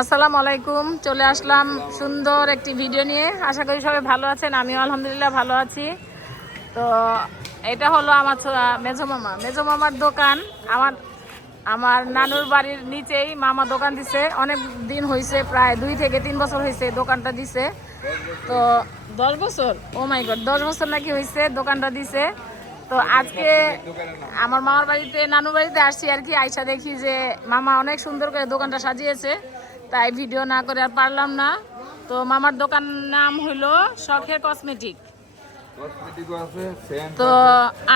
আসসালামু আলাইকুম। চলে আসলাম সুন্দর একটি ভিডিও নিয়ে। আশা করি সবাই ভালো আছেন, আমিও আলহামদুলিল্লাহ ভালো আছি। তো এটা হলো আমার মেজো মামা। মেজো মামার দোকান, আমার আমার নানুর বাড়ির নিচেই মামা দোকান দিছে। অনেক দিন হয়েছে প্রায় দুই থেকে তিন বছর হয়েছে দোকানটা দিছে। তো দশ বছর? ও মাই গড দশ বছর নাকি হয়েছে দোকানটা দিছে। তো আজকে আমার মামার বাড়িতে, নানুর বাড়িতে আসছি আর কি, আইসা দেখি যে মামা অনেক সুন্দর করে দোকানটা সাজিয়েছে। তাই ভিডিও না করে আর পারলাম না। তো মামার দোকান নাম হলো শখের কসমেটিক তো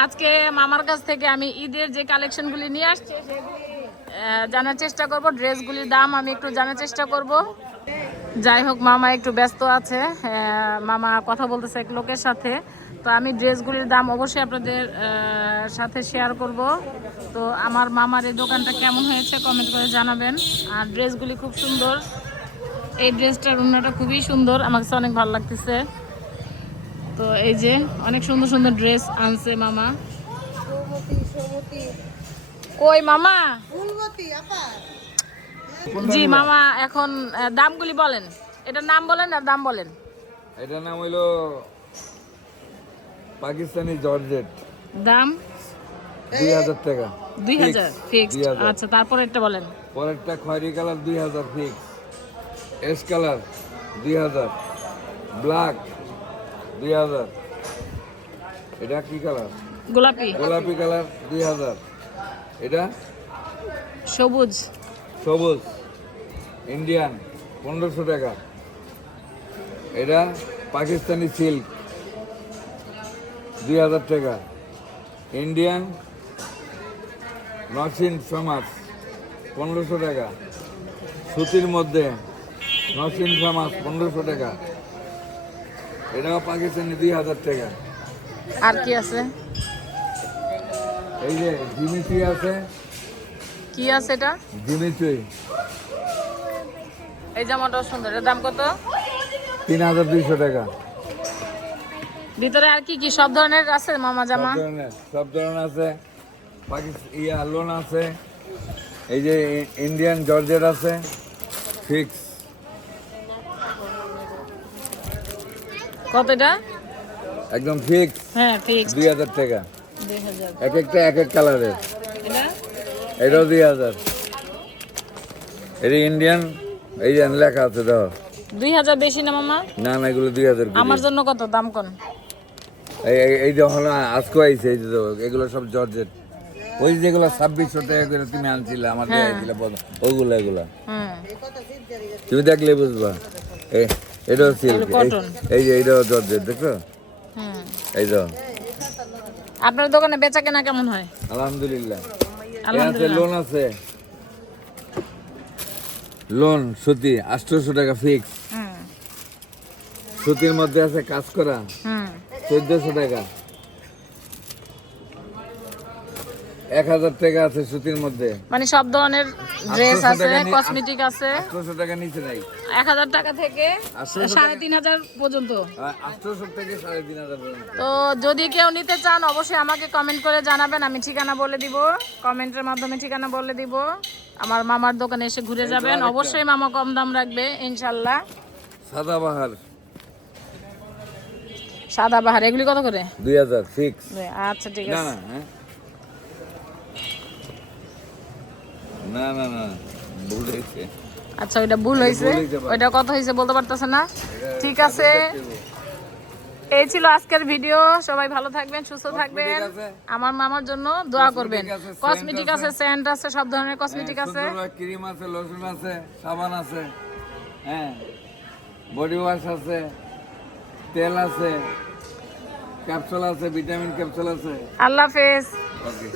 আজকে মামার কাছ থেকে আমি ঈদের যে কালেকশনগুলি নিয়ে আসছি জানার চেষ্টা করব। ড্রেসগুলির দাম আমি একটু জানার চেষ্টা করব। যাই হোক মামা একটু ব্যস্ত আছে। মামা কথা বলতেছে এক লোকের সাথে। তো আমি ড্রেসগুলির দাম অবশ্যই আপনাদের সাথে শেয়ার করব। তো আমার মামার এই দোকানটা কেমন হয়েছে কমেন্ট করে জানাবেন। আর ড্রেসগুলি খুব সুন্দর। এই ড্রেসটার উন্নটা খুবই সুন্দর। আমার কাছে অনেক ভালো লাগতেছে। তো এই যে অনেক সুন্দর সুন্দর ড্রেস আনছে মামা। কই মামা? আপা জি মামা এখন দামগুলি বলেন। এটার নাম বলেন আর দাম বলেন? এটার নাম হইল পাকিস্তানি জর্জেট। দাম? দুই হাজার টাকা। দুই হাজার 2000 আচ্ছা তারপর এটা বলেন। পরেরটা খয়েরি কালার দুই হাজার ফিক্স এস কালার দুই হাজার। ব্ল্যাক দুই হাজার। এটা কি কালার? গোলাপি। গোলাপি কালার দুই হাজার। এটা? সবুজ। সবুজ ইন্ডিয়ান পনেরোশো টাকা। এটা পাকিস্তানি সিল্ক দুই হাজার টাকা। ইন্ডিয়ান নসিন ফেমাস পনেরোশো টাকা। সুতির মধ্যে নসিন ফেমাস পনেরোশো টাকা। এটাও পাকিস্তানি দুই হাজার টাকা। আর কি আছে? এই যে জিমিচি আছে কি আছে এটা? জিমিচি এই জামাটাও সুন্দর। এর দাম কত? তিন হাজার দুইশো টাকা। ভিতরে আর কি কি? সব ধরনের আছে মামা জামা? সব ধরনের আছে। ইয়া লোন আছে। এই যে ইন্ডিয়ান জর্জেট আছে। ফিক্স কত এটা? একদম ফিক্স হ্যাঁ ফিক্সড দুই হাজার টাকা। এক একটা এক এক কালারের এটাও দুই হাজার এটা ইন্ডিয়ান এই যে লেখা আছে দেখো দুই হাজার বেশি না মামা? না না এগুলো দুই হাজার আমার জন্য কত দাম কোন? এই এই যখন আজকে আইছে এই যে এগুলো সব জর্জেট। ওই যেগুলো ছাব্বিশশো টাকা করে তুমি আনছিলে আমার দিয়েছিলে ওগুলো এগুলো। তুমি দেখলে বুঝবা। এটাও সিল্ক এই যে এইটাও জর্জেট দেখো এই তো আপনার দোকানে বেচা কেনা কেমন হয়? আলহামদুলিল্লাহ। লোন আছে। লোন সুতি আটশোশো টাকা ফিক্স সুতির মধ্যে আছে কাজ করা। চোদ্দশো টাকা। এক হাজার টাকা আছে সুতির মধ্যে। মানে সব ধরনের ড্রেস আছে কসমেটিক আছে। আটশোশো টাকা নিচে নাই। এক হাজার টাকা থেকে 800 সাড়ে তিন হাজার পর্যন্ত। আটশোশো থেকে সাড়ে তিন হাজার পর্যন্ত। তো যদি কেউ নিতে চান অবশ্যই আমাকে কমেন্ট করে জানাবেন আমি ঠিকানা বলে দিব। কমেন্টের মাধ্যমে ঠিকানা বলে দিব। আমার মামার দোকানে এসে ঘুরে যাবেন। অবশ্যই মামা কম দাম রাখবে ইনশাল্লাহ। সাদাবাহার। সাদা বাহার এগুলি কত করে? দুই হাজার ফিক্স আচ্ছা ঠিক না আছে। না হ্যাঁ না না ভুল হয়েছে। আচ্ছা ওইটা ভুল হয়েছে? ওইটা কত হয়েছে বলতে পারতেছে না? ঠিক আছে। এই ছিল আজকের ভিডিও। সবাই ভালো থাকবেন সুস্থ থাকবেন। আমার মামার জন্য দোয়া করবেন। কসমেটিক আছে। সেন্ট আছে সব ধরনের কসমেটিক আছে। ক্রিম আছে লসুন আছে সাবান আছে হ্যাঁ বডি ওয়াশ আছে তেল আছে ক্যাপসুল আছে ভিটামিন ক্যাপসুল আছে। আল্লাহ হাফেজ। ওকে